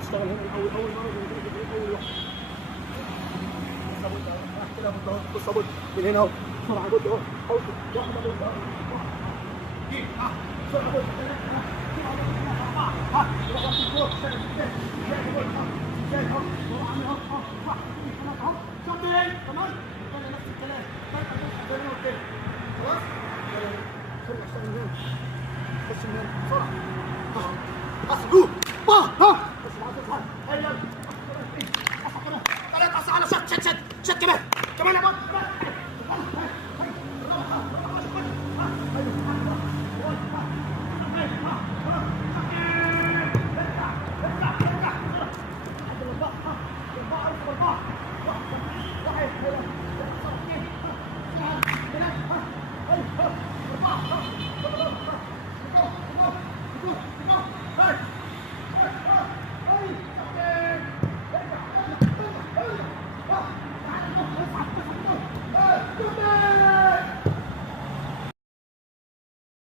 هتشتغل هنا اول مره اول واحده. كده بص ابص من هنا اهو بسرعه بص اهو واحده بص اهو بسرعه بص